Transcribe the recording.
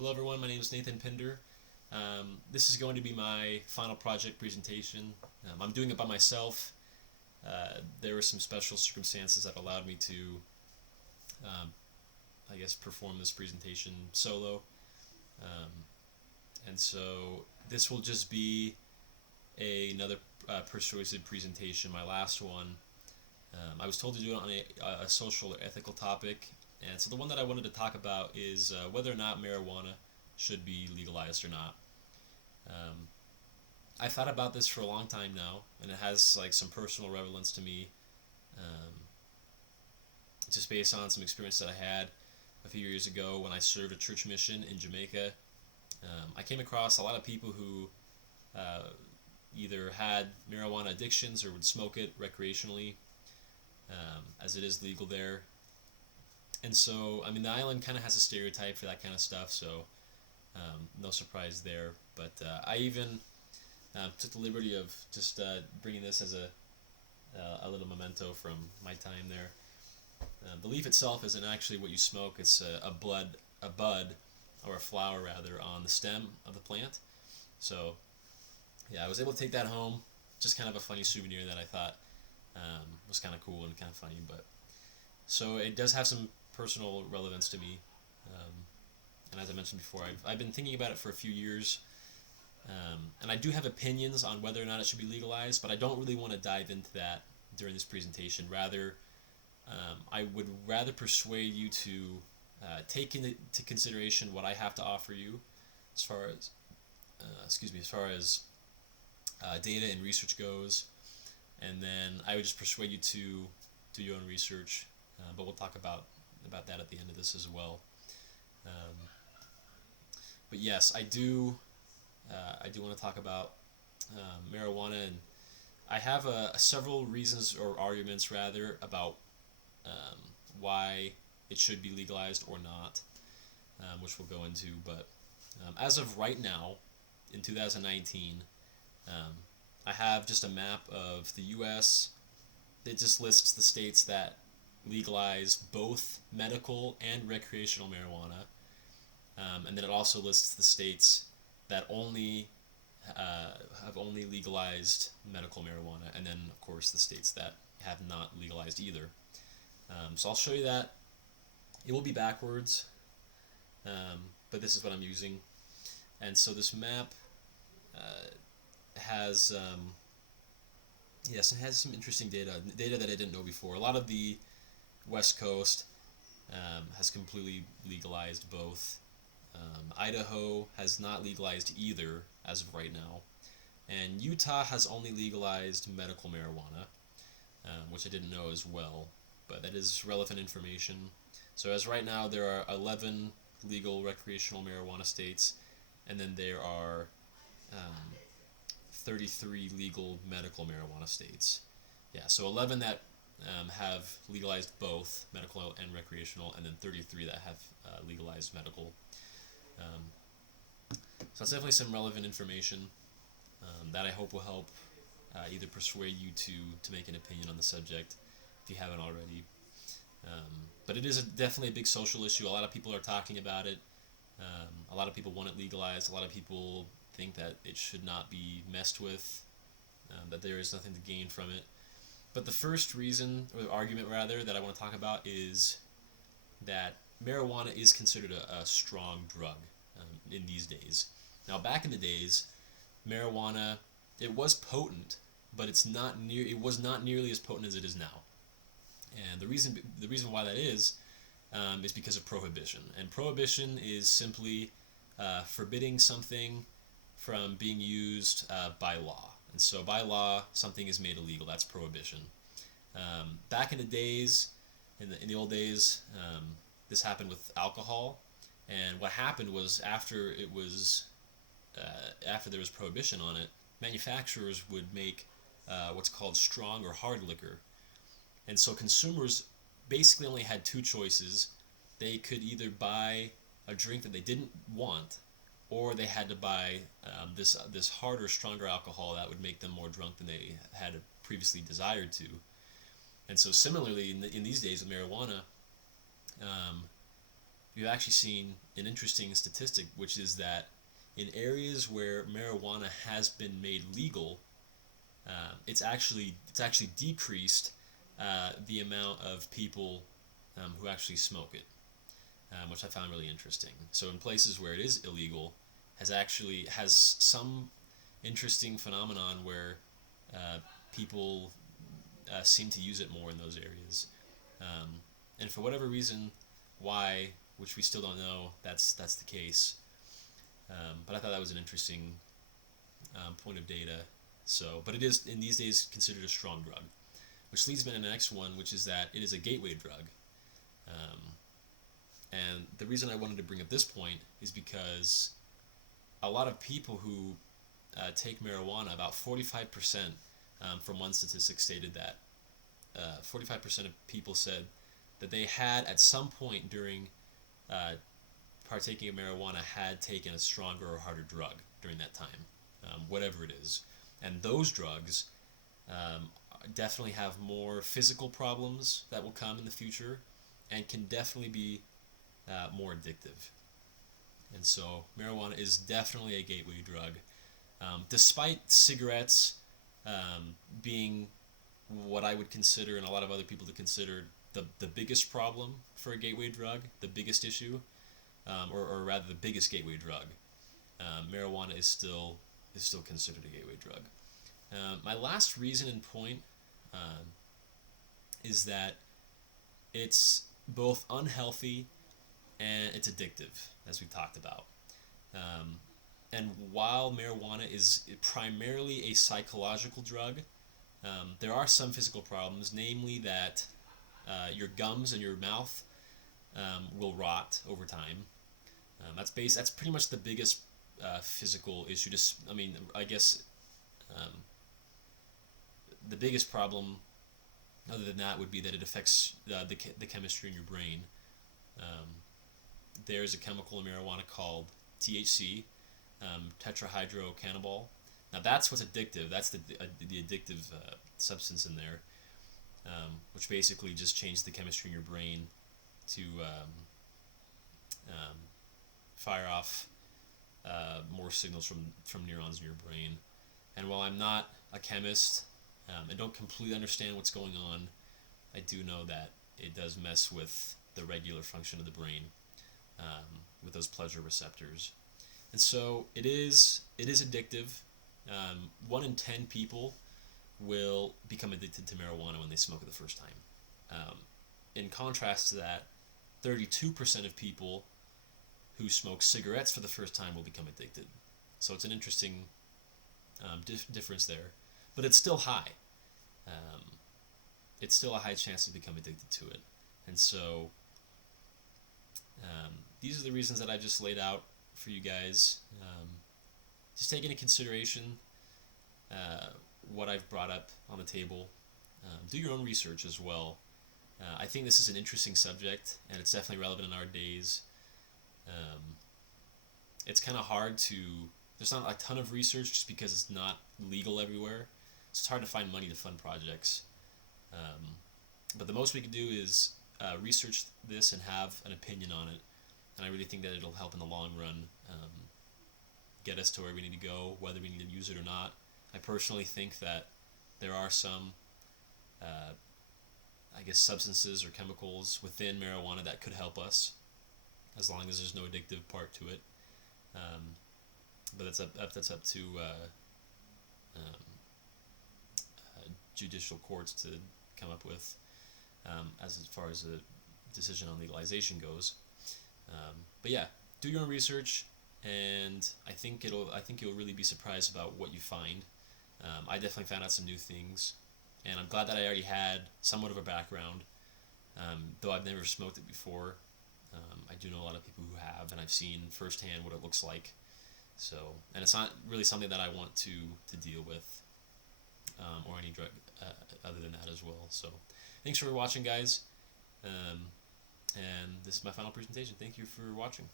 Hello everyone, my name is Nathan Pinder. This is going to be my final project presentation. I'm doing it by myself. There were some special circumstances that allowed me to, um, perform this presentation solo. Um, and so this will just be another persuasive presentation, my last one. I was told to do it on a social or ethical topic, and so the one that I wanted to talk about is whether or not marijuana should be legalized or not. Um, I've thought about this for a long time now, and it has like some personal relevance to me, um, just based on some experience that I had a few years ago when I served a church mission in Jamaica. I came across a lot of people who either had marijuana addictions or would smoke it recreationally, as it is legal there. And so, I mean, the island kind of has a stereotype for that kind of stuff, so no surprise there. But I even took the liberty of just bringing this as a little memento from my time there. The leaf itself isn't actually what you smoke; it's a bud, or a flower rather, on the stem of the plant. So, yeah, I was able to take that home. Just kind of a funny souvenir that I thought was kind of cool and kind of funny. But so it does have some personal relevance to me. Um, and as I mentioned before, I've been thinking about it for a few years. And I do have opinions on whether or not it should be legalized, but I don't really want to dive into that during this presentation. Rather, I would rather persuade you to take into consideration what I have to offer you as far as, data and research goes, and then I would just persuade you to do your own research. But we'll talk about that at the end of this as well. Um, but yes, I do want to talk about marijuana, and I have several reasons or arguments rather about um, why it should be legalized or not, which we'll go into. But as of right now, in 2019, I have just a map of the U.S. It just lists the states that legalize both medical and recreational marijuana, and then it also lists the states that have only legalized medical marijuana, and then of course the states that have not legalized either. So I'll show you that. It will be backwards, but this is what I'm using. And so this map has yes, it has some interesting data that I didn't know before. A lot of the West Coast has completely legalized both. Idaho has not legalized either as of right now, and Utah has only legalized medical marijuana, which I didn't know as well, but that is relevant information. So as right now, there are 11 legal recreational marijuana states, and then there are 33 legal medical marijuana states. Yeah, so 11 that have legalized both medical and recreational, and then 33 that have legalized medical. So that's definitely some relevant information that I hope will help either persuade you to make an opinion on the subject if you haven't already. But it is definitely a big social issue. A lot of people are talking about it. A lot of people want it legalized. A lot of people think that it should not be messed with, that there is nothing to gain from it. But the first reason, or argument rather, that I want to talk about is that marijuana is considered a strong drug in these days. Now, back in the days, marijuana, it was potent, but it was not nearly as potent as it is now. And the reason why that is because of prohibition. And prohibition is simply forbidding something from being used by law. And so by law, something is made illegal. That's prohibition. Back in the days, in the old days, this happened with alcohol. And what happened was after there was prohibition on it, manufacturers would make what's called strong or hard liquor. And so consumers basically only had two choices. They could either buy a drink that they didn't want, or they had to buy this harder, stronger alcohol that would make them more drunk than they had previously desired to. And so similarly, in these days with marijuana, we've actually seen an interesting statistic, which is that in areas where marijuana has been made legal, it's actually decreased the amount of people who actually smoke it, which I found really interesting. So in places where it is illegal, has some interesting phenomenon where uh, people seem to use it more in those areas, um, and for whatever reason, why, which we still don't know, that's the case. But I thought that was an interesting point of data. So, but it is in these days considered a strong drug, which leads me to the next one, which is that it is a gateway drug. Um, and the reason I wanted to bring up this point is because a lot of people who take marijuana, about 45%, from one statistic stated that 45% of people said that they had at some point during uh, partaking of marijuana had taken a stronger or harder drug during that time, whatever it is. And those drugs um, definitely have more physical problems that will come in the future and can definitely be more addictive. And so marijuana is definitely a gateway drug. Despite cigarettes being what I would consider, and a lot of other people to consider, the biggest problem for a gateway drug, the biggest issue, or rather the biggest gateway drug, marijuana is still considered a gateway drug. My last reason and point um, is that it's both unhealthy and it's addictive, as we talked about. Um, and while marijuana is primarily a psychological drug, there are some physical problems, namely that your gums and your mouth will rot over time. That's pretty much the biggest physical issue. Just, I mean, I guess um, the biggest problem, other than that, would be that it affects the chemistry in your brain. Um, there's a chemical in marijuana called THC, tetrahydrocannabinol. Now that's what's addictive. That's the addictive substance in there, which basically just changes the chemistry in your brain to um, fire off more signals from neurons in your brain. And while I'm not a chemist and don't completely understand what's going on, I do know that it does mess with the regular function of the brain, with those pleasure receptors. And so it is addictive. 1 in 10 people will become addicted to marijuana when they smoke it the first time. In contrast to that, 32% of people who smoke cigarettes for the first time will become addicted. So it's an interesting difference there, but it's still high. Um, it's still a high chance to become addicted to it, and so these are the reasons that I just laid out for you guys. Just take into consideration what I've brought up on the table. Do your own research as well. I think this is an interesting subject, and it's definitely relevant in our days. Um, it's kind of hard to. There's not a ton of research just because it's not legal everywhere. So it's hard to find money to fund projects. But the most we can do is research this and have an opinion on it. And I really think that it'll help in the long run get us to where we need to go, whether we need to use it or not. I personally think that there are some, I guess, substances or chemicals within marijuana that could help us, as long as there's no addictive part to it. But that's up to um, judicial courts to come up with, as far as the decision on legalization goes. But yeah, do your own research, and I think you'll really be surprised about what you find. I definitely found out some new things, and I'm glad that I already had somewhat of a background, though I've never smoked it before. I do know a lot of people who have, and I've seen firsthand what it looks like. So, and it's not really something that I want to deal with, or any drug other than that as well. So, thanks for watching, guys. And this is my final presentation. Thank you for watching.